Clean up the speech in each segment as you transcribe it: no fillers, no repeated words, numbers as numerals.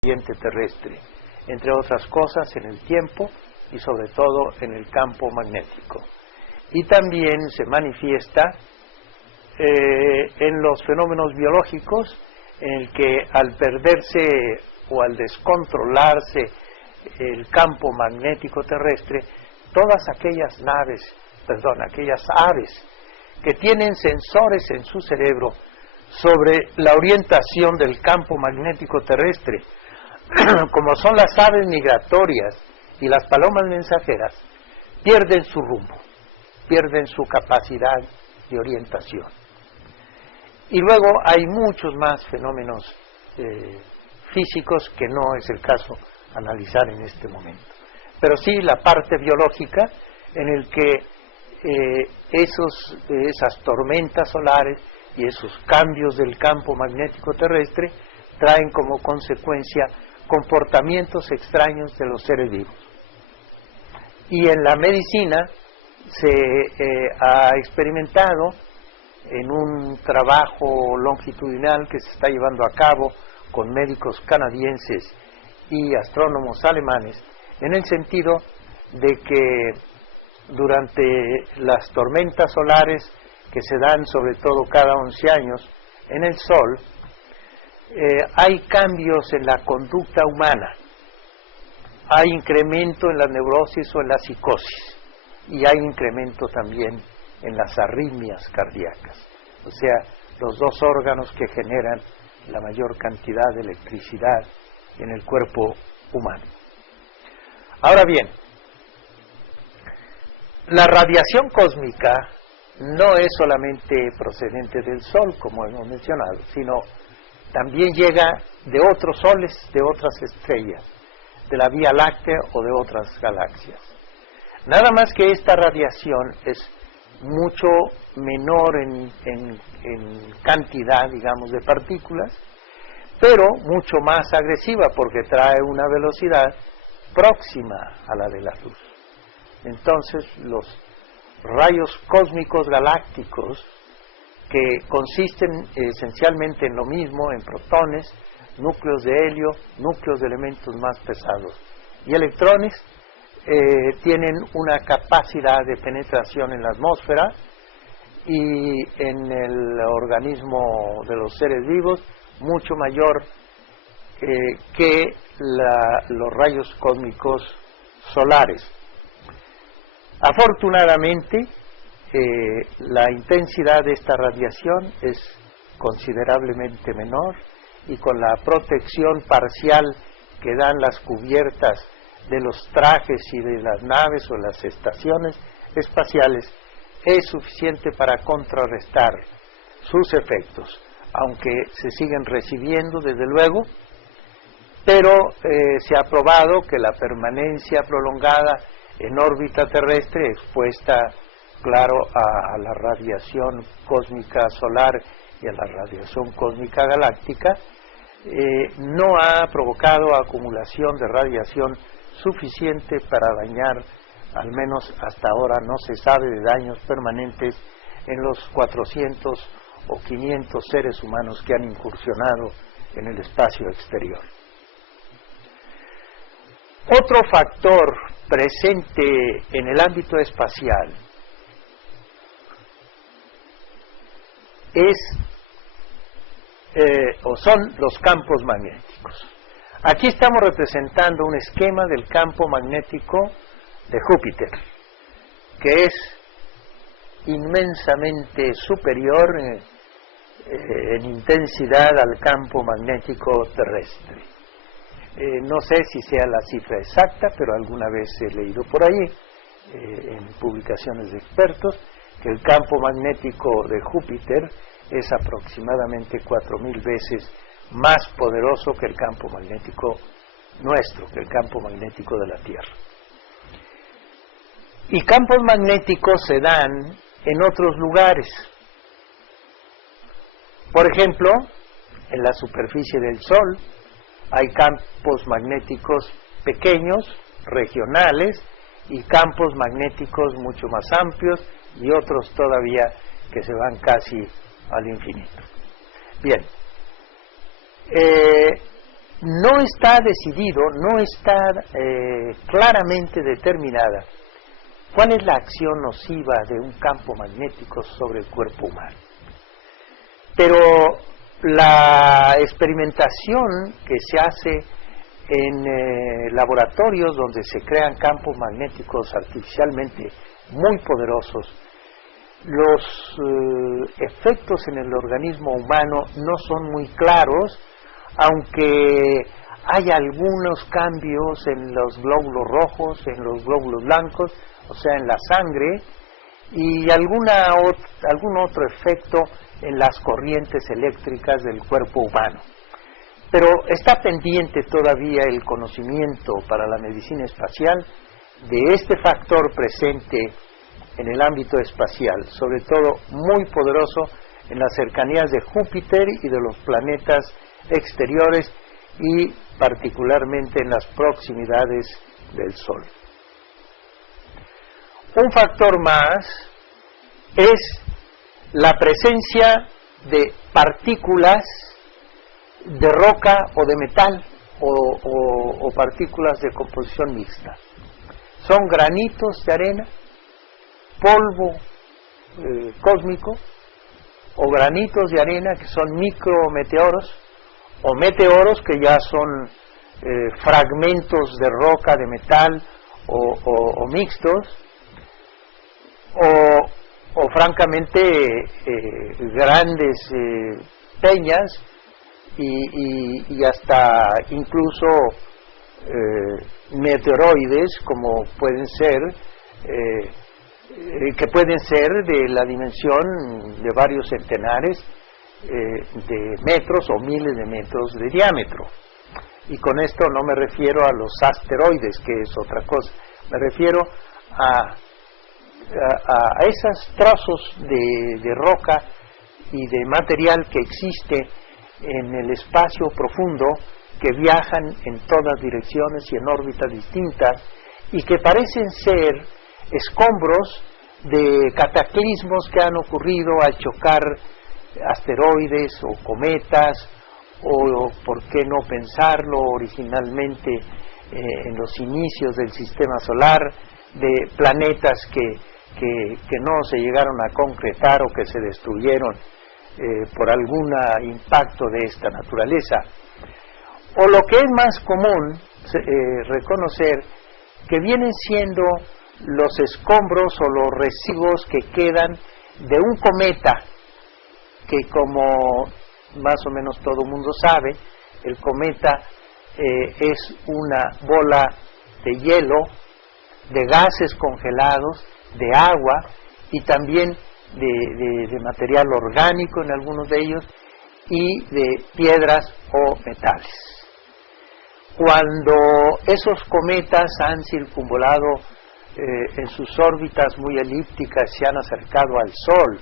ambiente terrestre, entre otras cosas en el tiempo y sobre todo en el campo magnético. Y también se manifiesta en los fenómenos biológicos, en el que al perderse o al descontrolarse el campo magnético terrestre, todas aquellas aquellas aves que tienen sensores en su cerebro sobre la orientación del campo magnético terrestre, como son las aves migratorias y las palomas mensajeras, pierden su rumbo, pierden su capacidad de orientación. Y luego hay muchos más fenómenos físicos que no es el caso analizar en este momento. Pero sí la parte biológica en el que esas tormentas solares y esos cambios del campo magnético terrestre traen como consecuencia comportamientos extraños de los seres vivos. Y en la medicina se ha experimentado en un trabajo longitudinal que se está llevando a cabo con médicos canadienses y astrónomos alemanes, en el sentido de que durante las tormentas solares que se dan sobre todo cada 11 años en el Sol, hay cambios en la conducta humana, hay incremento en la neurosis o en la psicosis, y hay incremento también en las arritmias cardíacas, o sea, los dos órganos que generan la mayor cantidad de electricidad en el cuerpo humano. Ahora bien, la radiación cósmica no es solamente procedente del Sol, como hemos mencionado, sino también llega de otros soles, de otras estrellas, de la Vía Láctea o de otras galaxias. Nada más que esta radiación es mucho menor en cantidad, digamos, de partículas, pero mucho más agresiva porque trae una velocidad próxima a la de la luz. Entonces, los rayos cósmicos galácticos, que consisten esencialmente en lo mismo, en protones, núcleos de helio, núcleos de elementos más pesados y electrones, tienen una capacidad de penetración en la atmósfera y en el organismo de los seres vivos mucho mayor que los rayos cósmicos solares. Afortunadamente, la intensidad de esta radiación es considerablemente menor, y con la protección parcial que dan las cubiertas de los trajes y de las naves o las estaciones espaciales, es suficiente para contrarrestar sus efectos, aunque se siguen recibiendo desde luego, pero se ha probado que la permanencia prolongada en órbita terrestre, expuesta, claro, a la radiación cósmica solar y a la radiación cósmica galáctica, no ha provocado acumulación de radiación suficiente para dañar, al menos hasta ahora no se sabe de daños permanentes en los 400 o 500 seres humanos que han incursionado en el espacio exterior. Otro factor presente en el ámbito espacial son los campos magnéticos. Aquí estamos representando un esquema del campo magnético de Júpiter, que es inmensamente superior en intensidad al campo magnético terrestre. No sé si sea la cifra exacta, pero alguna vez he leído por ahí, en publicaciones de expertos, que el campo magnético de Júpiter es aproximadamente 4.000 veces más poderoso que el campo magnético nuestro, que el campo magnético de la Tierra. Y campos magnéticos se dan en otros lugares. Por ejemplo, en la superficie del Sol hay campos magnéticos pequeños, regionales, y campos magnéticos mucho más amplios, y otros todavía que se van casi al infinito. Bien, no está decidido, no está claramente determinada cuál es la acción nociva de un campo magnético sobre el cuerpo humano. Pero la experimentación que se hace en laboratorios donde se crean campos magnéticos artificialmente muy poderosos, los efectos en el organismo humano no son muy claros, aunque hay algunos cambios en los glóbulos rojos, en los glóbulos blancos, o sea, en la sangre, y algún otro efecto en las corrientes eléctricas del cuerpo humano. Pero está pendiente todavía el conocimiento para la medicina espacial de este factor presente en el ámbito espacial, sobre todo muy poderoso en las cercanías de Júpiter y de los planetas exteriores y particularmente en las proximidades del Sol. Un factor más es la presencia de partículas de roca o de metal o partículas de composición mixta. Son granitos de arena, polvo cósmico o granitos de arena que son micrometeoros o meteoros que ya son fragmentos de roca, de metal o mixtos o francamente grandes peñas y hasta incluso meteoroides como pueden ser que pueden ser de la dimensión de varios centenares de metros o miles de metros de diámetro. Y con esto no me refiero a los asteroides, que es otra cosa, me refiero a esos trozos de roca y de material que existe en el espacio profundo, que viajan en todas direcciones y en órbitas distintas y que parecen ser escombros de cataclismos que han ocurrido al chocar asteroides o cometas o, por qué no pensarlo, originalmente en los inicios del sistema solar, de planetas que no se llegaron a concretar o que se destruyeron por algún impacto de esta naturaleza. O lo que es más común reconocer, que vienen siendo los escombros o los residuos que quedan de un cometa, que como más o menos todo el mundo sabe, el cometa es una bola de hielo, de gases congelados, de agua y también de material orgánico en algunos de ellos y de piedras o metales. Cuando esos cometas han circunvolado en sus órbitas muy elípticas, se han acercado al Sol,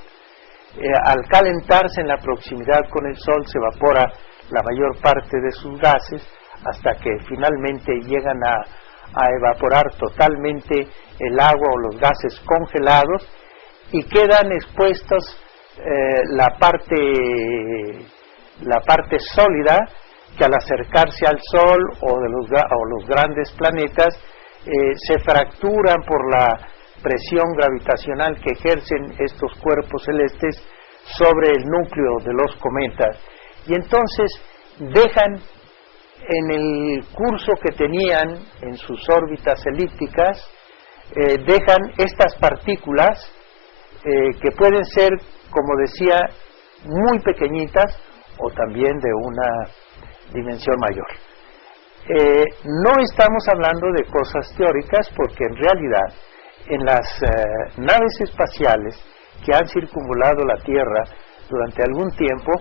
al calentarse en la proximidad con el Sol se evapora la mayor parte de sus gases hasta que finalmente llegan a evaporar totalmente el agua o los gases congelados y quedan expuestos la parte sólida, que al acercarse al Sol o los grandes planetas se fracturan por la presión gravitacional que ejercen estos cuerpos celestes sobre el núcleo de los cometas, y entonces dejan en el curso que tenían en sus órbitas elípticas, dejan estas partículas que pueden ser, como decía, muy pequeñitas o también de una dimensión mayor. No estamos hablando de cosas teóricas, porque en realidad en las naves espaciales que han circunvolado la Tierra durante algún tiempo,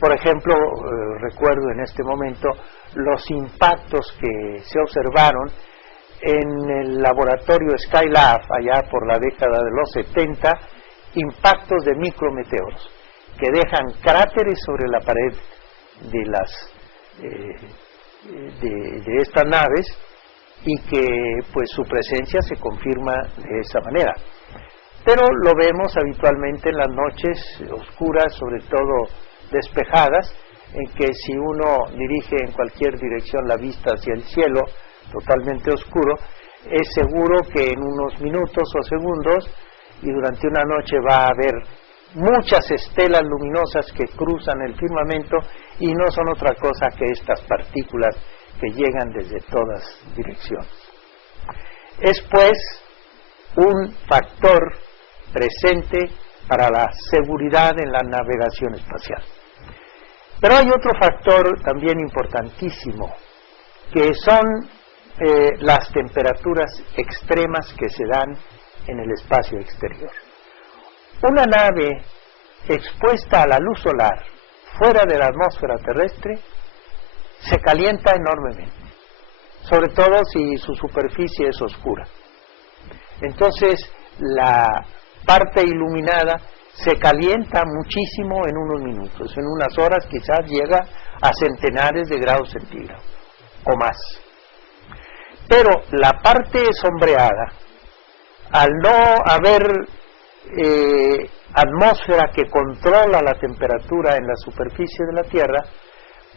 por ejemplo, recuerdo en este momento los impactos que se observaron en el laboratorio Skylab allá por la década de los 70, impactos de micrometeoros que dejan cráteres sobre la pared de estas naves y que pues su presencia se confirma de esa manera. Pero lo vemos habitualmente en las noches oscuras, sobre todo despejadas, en que si uno dirige en cualquier dirección la vista hacia el cielo, totalmente oscuro, es seguro que en unos minutos o segundos y durante una noche va a haber muchas estelas luminosas que cruzan el firmamento y no son otra cosa que estas partículas que llegan desde todas direcciones. Es pues un factor presente para la seguridad en la navegación espacial. Pero hay otro factor también importantísimo, que son las temperaturas extremas que se dan en el espacio exterior. Una nave expuesta a la luz solar, fuera de la atmósfera terrestre, se calienta enormemente, sobre todo si su superficie es oscura. Entonces, la parte iluminada se calienta muchísimo en unos minutos, en unas horas quizás llega a centenares de grados centígrados o más. Pero la parte sombreada, al no haber atmósfera que controla la temperatura en la superficie de la Tierra,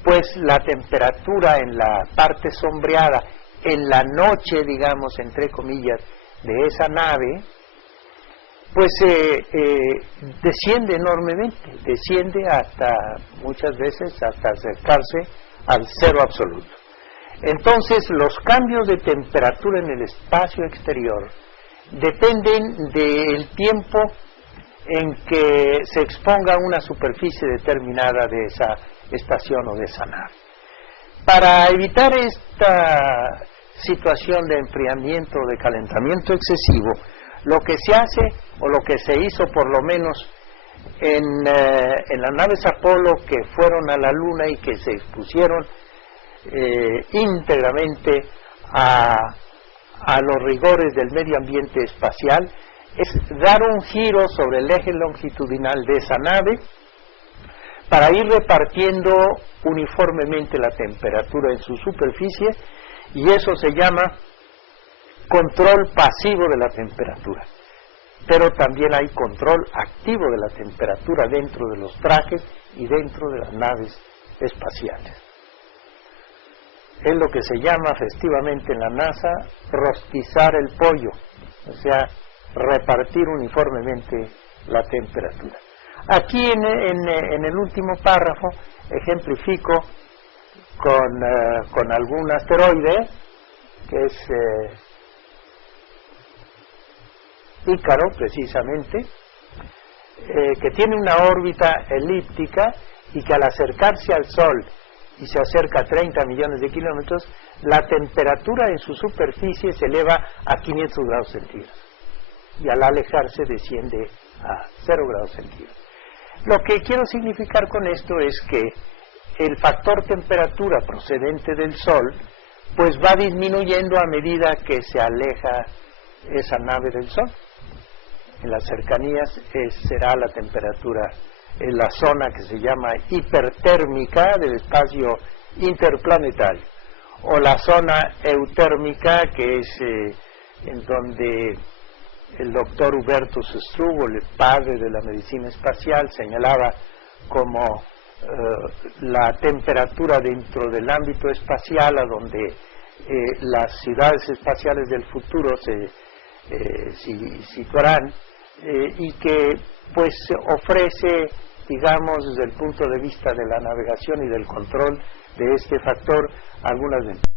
pues la temperatura en la parte sombreada, en la noche, digamos, entre comillas, de esa nave, pues desciende enormemente, desciende hasta, muchas veces, hasta acercarse al cero absoluto. Entonces, los cambios de temperatura en el espacio exterior dependen del tiempo en que se exponga una superficie determinada de esa estación o de esa nave. Para evitar esta situación de enfriamiento o de calentamiento excesivo, lo que se hace, o lo que se hizo por lo menos en las naves Apolo que fueron a la Luna y que se expusieron íntegramente a los rigores del medio ambiente espacial, es dar un giro sobre el eje longitudinal de esa nave para ir repartiendo uniformemente la temperatura en su superficie, y eso se llama control pasivo de la temperatura. Pero también hay control activo de la temperatura dentro de los trajes y dentro de las naves espaciales. Es lo que se llama festivamente en la NASA rostizar el pollo, o sea, repartir uniformemente la temperatura. Aquí en el último párrafo ejemplifico con algún asteroide que es Ícaro, precisamente, que tiene una órbita elíptica y que al acercarse al Sol y se acerca a 30 millones de kilómetros, la temperatura en su superficie se eleva a 500 grados centígrados y al alejarse desciende a 0 grados centígrados. Lo que quiero significar con esto es que el factor temperatura procedente del Sol pues va disminuyendo a medida que se aleja esa nave del Sol. En las cercanías será la temperatura en la zona que se llama hipertérmica del espacio interplanetario, o la zona eutérmica, que es en donde el doctor Hubertus Struve, el padre de la medicina espacial, señalaba como la temperatura dentro del ámbito espacial a donde las ciudades espaciales del futuro se situarán, y que pues ofrece, digamos, desde el punto de vista de la navegación y del control de este factor, algunas ventajas.